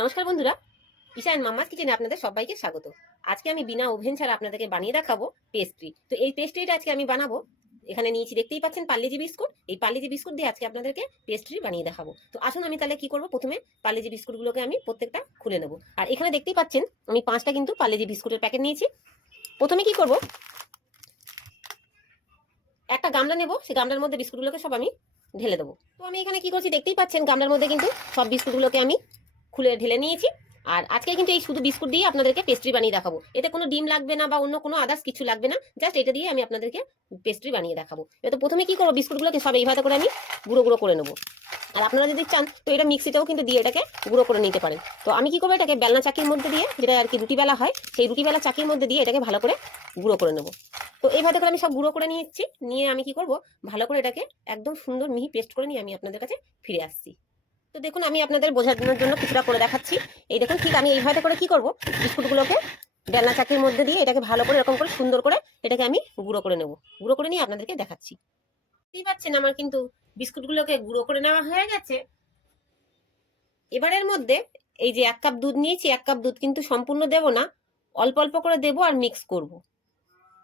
নমস্কার বন্ধুরা, ঈশান মাম্মাস কিচেনে আপনাদের সবাইকে স্বাগত। আজকে আমি বিনা ওভেন ছাড়া আপনাদেরকে বানিয়ে দেখাবো পেস্ট্রি তো এই পেস্ট্রিটা আজকে আমি বানাবো। এখানে নিয়েছি, দেখতেই পাচ্ছেন পার্লেজি বিস্কুট। এই পার্লেজি বিস্কুট দিয়ে আজকে আপনাদেরকে পেস্ট্রি বানিয়ে দেখাবো। তো আসুন আমি তাহলে কি করব? প্রথমে পার্লেজি বিস্কুটগুলোকে আমি প্রত্যেকটা খুলে নেব। আর এখানে দেখতেই পাচ্ছেন, আমি পাঁচটা কিন্তু পার্লেজি বিস্কুটের প্যাকেট নিয়েছি। প্রথমে কি করব? একটা গামলা নেব সেই গামলার মধ্যে বিস্কুটগুলোকে সব আমি ঢেলে দেবো। তো আমি এখানে কি করছি? দেখতেই পাচ্ছেন গামলার মধ্যে কিন্তু সব বিস্কুটগুলোকে আমি খুলে ঢেলে নিয়েছি। আর আজকে কিন্তু এই শুধু বিস্কুট দিয়ে আপনাদেরকে পেস্ট্রি বানিয়ে দেখাবো। এতে কোনো ডিম লাগবে না বা অন্য কোনো আদার্স কিছু লাগবে না। জাস্ট এটা দিয়ে আমি আপনাদেরকে পেস্ট্রি বানিয়ে দেখাবো। এতে প্রথমে কি করব? বিস্কুটগুলোকে সব এইভাবে করে আমি গুঁড়ো গুঁড়ো করে নেব। আর আপনারা যদি চান, তো এটা মিক্সিতেও কিন্তু দিয়ে এটাকে গুঁড়ো করে নিতে পারেন। তো আমি কি করব? এটাকে বেলনা চাকির মধ্যে দিয়ে, যেটা আর কি রুটি বেলা হয়, সেই রুটি বেলা চাকির মধ্যে দিয়ে এটাকে ভালো করে গুঁড়ো করে নেব। তো এইভাবে করে আমি সব গুঁড়ো করে নিয়েছি। নিয়ে আমি কি করব? ভালো করে এটাকে একদম সুন্দর মিহি পেস্ট করে নিয়ে আমি আপনাদের কাছে ফিরে আসছি। তো দেখুন, আমি আপনাদের বোঝানোর জন্য কিছুটা করে দেখাচ্ছি। এই দেখুন, ঠিক আমি এইভাবে করে কি করব? বিস্কুটগুলোকে বেলনা চাকরির মধ্যে দিয়ে এটাকে ভালো করে, এরকম করে, সুন্দর করে এটাকে আমি গুঁড়ো করে নেব। গুঁড়ো করে নিয়ে আপনাদেরকে দেখাচ্ছি। বুঝতেই পাচ্ছেন আমার কিন্তু বিস্কুটগুলোকে গুঁড়ো করে নেওয়া হয়ে গেছে। এবারের মধ্যে এই যে এক কাপ দুধ নিয়েছি, এক কাপ দুধ কিন্তু সম্পূর্ণ দেব না, অল্প অল্প করে দেবো আর মিক্স করব।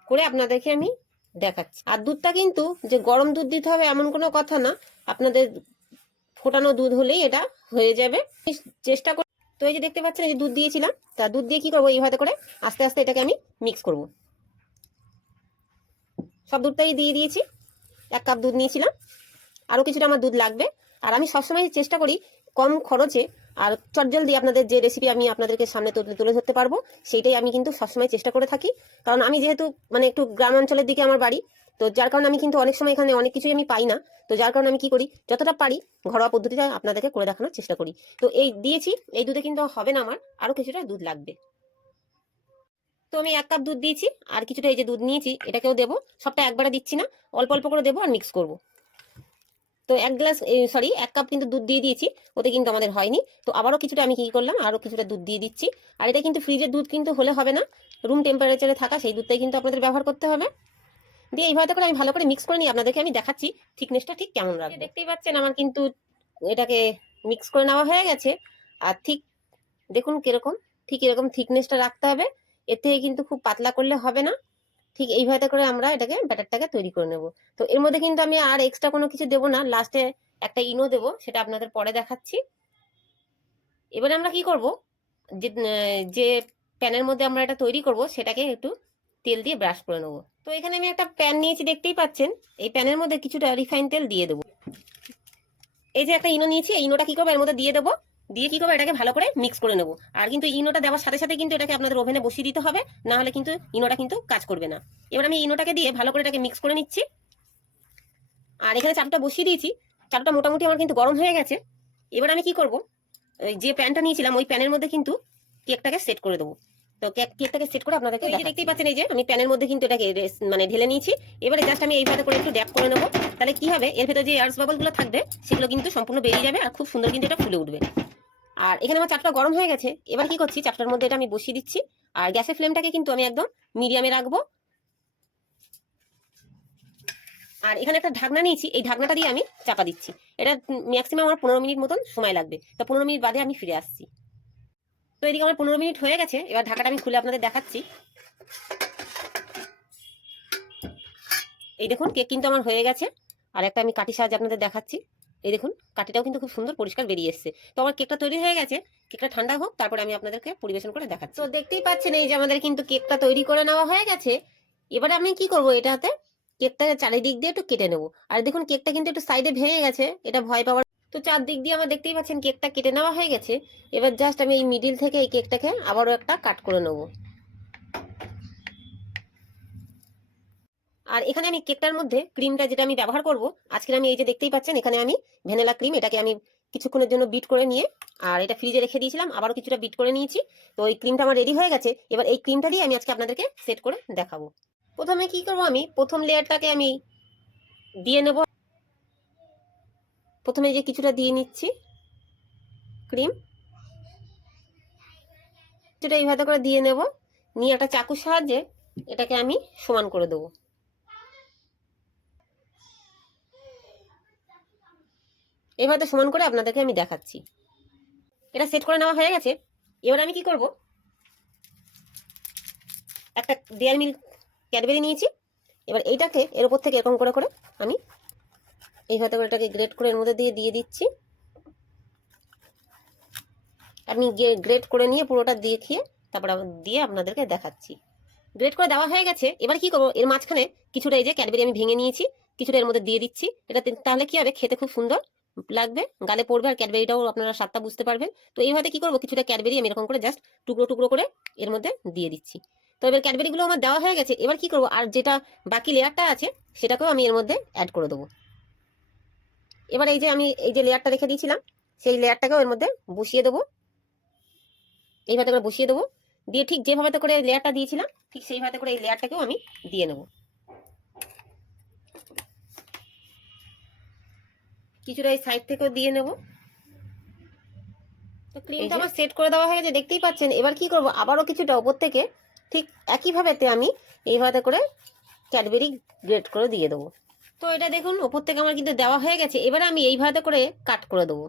করে আপনাদেরকে আমি দেখাচ্ছি। আর দুধটা কিন্তু যে গরম দুধ দিতে হবে এমন কোনো কথা না, আপনাদের ফোটানো দুধ হলেই এটা হয়ে যাবে। চেষ্টা করে তো এই যে দেখতে পাচ্ছেন, এই দুধ দিয়েছিলাম, তা দুধ দিয়ে কি করব এইভাবে করে আস্তে আস্তে এটাকে আমি মিক্স করব। সব দুধটাই দিয়ে দিয়েছি, এক কাপ দুধ নিয়েছিলাম। আরও কিছুটা আমার দুধ লাগবে। আর আমি সবসময় চেষ্টা করি কম খরচে, আর চটজলদি আপনাদের যে রেসিপি আমি আপনাদেরকে সামনে তুলে তুলে ধরতে পারব, সেইটাই আমি কিন্তু সবসময় চেষ্টা করে থাকি। কারণ আমি যেহেতু মানে একটু গ্রাম অঞ্চলের দিকে আমার বাড়ি তো যার কারণে আমি কিন্তু অনেক সময় এখানে অনেক কিছুই আমি পাই না। তো যার কারণে আমি কি করি, যতটা পারি ঘরোয়া পদ্ধতিতে আপনাদেরকে করে দেখানোর চেষ্টা করি। তো এই দিয়েছি, এই দুধে কিন্তু হবে না আমার আরও কিছুটা দুধ লাগবে। তো আমি এক কাপ দুধ দিয়েছি, আর কিছুটা এই যে দুধ নিয়েছি, এটাকেও দেবো। সবটা একবারে দিচ্ছি না, অল্প অল্প করে দেবো আর মিক্স করব। তো এক গ্লাস সরি এক কাপ কিন্তু দুধ দিয়ে দিয়েছি, ওতে কিন্তু আমাদের হয়নি। তো আবারও কিছুটা আমি কি করলাম আরও কিছুটা দুধ দিয়ে দিচ্ছি। আর এটা কিন্তু ফ্রিজের দুধ কিন্তু হলে হবে না রুম টেম্পারেচারে থাকা, সেই দুধটাই কিন্তু আপনাদের ব্যবহার করতে হবে। দিয়ে এইভাবে করে আমি ভালো করে মিক্স করে নিই আপনাদেরকে আমি দেখাচ্ছি থিকনেসটা ঠিক কেমন রাখবে। দেখতেই পাচ্ছেন আমার কিন্তু এটাকে মিক্স করে নেওয়া হয়ে গেছে। আর ঠিক দেখুন কীরকম ঠিক এরকম থিকনেসটা রাখতে হবে। এর থেকে কিন্তু খুব পাতলা করলে হবে না। ঠিক এইভাবে করে আমরা এটাকে ব্যাটারটাকে তৈরি করে নেব। তো এর মধ্যে কিন্তু আমি আর এক্সট্রা কোনো কিছু দেবো না। লাস্টে একটা ইনো দেবো সেটা আপনাদের পরে দেখাচ্ছি। এবারে আমরা কি করব? যে যে প্যানের মধ্যে আমরা এটা তৈরি করব সেটাকে একটু তেল দিয়ে ব্রাশ করে নেব। তো এখানে আমি একটা প্যান নিয়েছি, দেখতেই পাচ্ছেন। এই প্যানের মধ্যে কিছুটা রিফাইন তেল দিয়ে দেবো। এই যে একটা ইনো নিয়েছি, এই ইনোটা কি করব? এর মধ্যে দিয়ে দেবো। দিয়ে কি করব? এটাকে ভালো করে মিক্স করে নেব। আর কিন্তু ইনোটা দেওয়ার সাথে সাথে কিন্তু এটাকে আপনাদের ওভেনে বসিয়ে দিতে হবে, না হলে কিন্তু ইনোটা কিন্তু কাজ করবে না। এবার আমি ইনোটাকে দিয়ে ভালো করে এটাকে মিক্স করে নিচ্ছি। আর এখানে চাপটা বসিয়ে দিয়েছি। চাপটা মোটামুটি আমার কিন্তু গরম হয়ে গেছে। এবার আমি কি করব? যে প্যানটা নিয়েছিলাম, ওই প্যানের মধ্যে কিন্তু কেকটাকে সেট করে দেবো। তো কেক কেকটাকে সেট করে আপনাদেরকে এই যে দেখতেই পাচ্ছেন এই যে আমি প্যানের মধ্যে কিন্তু এটাকে মানে ঢেলে নিয়েছি। এবারে জাস্ট আমি এইভাবে করে একটু ড্যাপ করে নেব। তাহলে কি হবে? এর ভেতরে যে এয়ার্স বাবলগুলো থাকবে সেগুলো কিন্তু সম্পূর্ণ বেরিয়ে যাবে আর খুব সুন্দর কিন্তু এটা ফুলে উঠবে। আর এখানে আমার চাপটা গরম হয়ে গেছে। এবার কি করছি? চাপটার মধ্যে এটা আমি বসিয়ে দিচ্ছি। আর গ্যাসের ফ্লেমটাকে কিন্তু আমি একদম মিডিয়ামে রাখব। আর এখানে একটা ঢাকনা নিয়েছি। এই ঢাকনাটা দিয়ে আমি চাপা দিচ্ছি। এটা ম্যাক্সিমাম আমার পনেরো মিনিট মতন সময় লাগবে। তো পনেরো মিনিট বাদে আমি ফিরে আসছি। তো এদিকে আমার পনেরো মিনিট হয়ে গেছে, এবার ঢাকাটা আমি খুলে আপনাদের দেখাচ্ছি। এই দেখুন, কেক কিন্তু আমার হয়ে গেছে, আর একটা আমি কাটি সাহায্যে আপনাদের দেখাচ্ছি। এই দেখুন কাটিটাও কিন্তু খুব সুন্দর পরিষ্কার বেরিয়ে এসছে। তো আমার কেকটা তৈরি হয়ে গেছে, কেকটা ঠান্ডা হোক, তারপরে আমি আপনাদেরকে পরিবেশন করে দেখাচ্ছি। তো দেখতেই পাচ্ছেন এই যে আমাদের কিন্তু কেকটা তৈরি করে নেওয়া হয়ে গেছে। এবারে আমি কি করব এটাতে? কেকটাকে চারিদিক দিয়ে একটু কেটে নেব। আর দেখুন, কেকটা কিন্তু একটু সাইডে ভেঙে গেছে, এটা ভয় পাওয়ার তো চারদিক দিয়ে আমার দেখতেই পাচ্ছেন কেকটা কেটে নেওয়া হয়ে গেছে। এবার জাস্ট আমি এই মিডিল থেকে এই কেকটাকে আবারও একটা কাট করে নেব। আর এখানে আমি কেকটার মধ্যে ক্রিমটা যেটা আমি ব্যবহার করব আজকে আমি এই যে দেখতেই পাচ্ছেন, এখানে আমি ভ্যানিলা ক্রিম এটাকে আমি কিছুক্ষণের জন্য বিট করে নিয়ে, আর এটা ফ্রিজে রেখে দিয়েছিলাম, আবারও কিছুটা বিট করে নিয়েছি। তো এই ক্রিমটা আমার রেডি হয়ে গেছে, এবার এই ক্রিমটা দিয়ে আমি আজকে আপনাদেরকে সেট করে দেখাবো। প্রথমে কি করব আমি? প্রথম লেয়ারটাকে আমি দিয়ে নেব। প্রথমে যে কিছুটা দিয়ে নিচ্ছি। ক্রিম। কিছুটা এইভাবে করে দিয়ে নেব। নিয়ে একটা চাকুর সাহায্যে এটাকে আমি সমান করে দেবো। এইভাবে সমান করে আপনাদেরকে আমি দেখাচ্ছি। এটা সেট করে নেওয়া হয়ে গেছে। এবার আমি কি করব? একটা ডেয়ার মিল্ক ক্যাডবেরি নিয়েছি। এবার এইটাকে এর উপর থেকে এরকম করে করে আমি এইভাবে করে এটাকে গ্রেট করে এর মধ্যে দিয়ে দিয়ে দিচ্ছি। আমি গ্রেট করে নিয়ে পুরোটা দেখিয়ে তারপর দিয়ে আপনাদেরকে দেখাচ্ছি। গ্রেট করে দেওয়া হয়ে গেছে। এবার কি করব? এর মাঝখানে কিছুটা এই যে ক্যাডবেরি আমি ভেঙে নিয়েছি, কিছুটা এর মধ্যে দিয়ে দিচ্ছি। এটা তাহলে কি হবে? খেতে খুব সুন্দর লাগবে, গালে পড়বে আর ক্যাডবেরিটাও আপনারা স্বাদটা বুঝতে পারবেন। তো এইভাবে কি করব? কিছুটা ক্যাডবেরি আমি এরকম করে জাস্ট টুকরো টুকরো করে এর মধ্যে দিয়ে দিচ্ছি। তো এবার ক্যাডবেরিগুলো আমার দেওয়া হয়ে গেছে। এবার কি করব? আর যেটা বাকি লেয়ারটা আছে, সেটাকেও আমি এর মধ্যে অ্যাড করে দেবো। এবার এই যে আমি এই যে লেয়ারটা রেখে দিয়েছিলাম সেই লেয়ারটাকেও এর মধ্যে বসিয়ে দেবো। এইভাবে করে বসিয়ে দেবো। দিয়ে ঠিক যেভাবে করে লেয়ারটা দিয়েছিলাম ঠিক সেইভাবে করে এই লেয়ারটাকেও আমি দিয়ে নেব। কিছুটা এই সাইড থেকেও দিয়ে নেব। তো ক্রিমটা আমার সেট করে দেওয়া হয়ে গেছে দেখতেই পাচ্ছেন। এবার কি করব? আবারও কিছুটা ওপর থেকে ঠিক একইভাবেতে আমি এইভাবে করে ক্যাডবেরি গ্রেট করে দিয়ে দেবো। তো এটা দেখুন, ওপর থেকে আমার কিন্তু দেওয়া হয়ে গেছে। এবারে আমি এইভাবে করে কাট করে দেবো।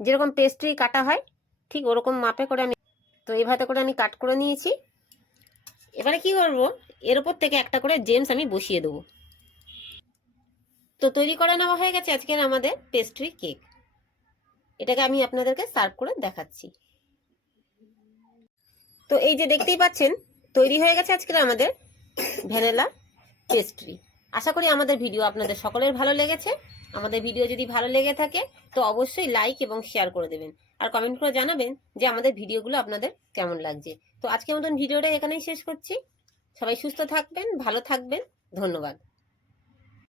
যেরকম পেস্ট্রি কাটা হয়, ঠিক ওরকম মাপে করে আমি তো এইভাবে করে আমি কাট করে নিয়েছি। এবারে কি করব, এর ওপর থেকে একটা করে জেমস আমি বসিয়ে দেবো। তো তৈরি করে নেওয়া হয়ে গেছে আজকের আমাদের পেস্ট্রি কেক এটাকে আমি আপনাদেরকে সার্ভ করে দেখাচ্ছি। তো এই যে দেখতেই পাচ্ছেন, তৈরি হয়ে গেছে আজকের আমাদের ভ্যানিলা পেস্ট্রি আশা করি আমাদের ভিডিও আপনাদের সকলের ভালো লেগেছে। আমাদের ভিডিও যদি ভালো লেগে থাকে, তো অবশ্যই লাইক এবং শেয়ার করে দেবেন। আর কমেন্ট করে জানাবেন যে আমাদের ভিডিওগুলো আপনাদের কেমন লাগছে। তো আজকে মতন ভিডিওটা এখানেই শেষ করছি। সবাই সুস্থ থাকবেন, ভালো থাকবেন। ধন্যবাদ।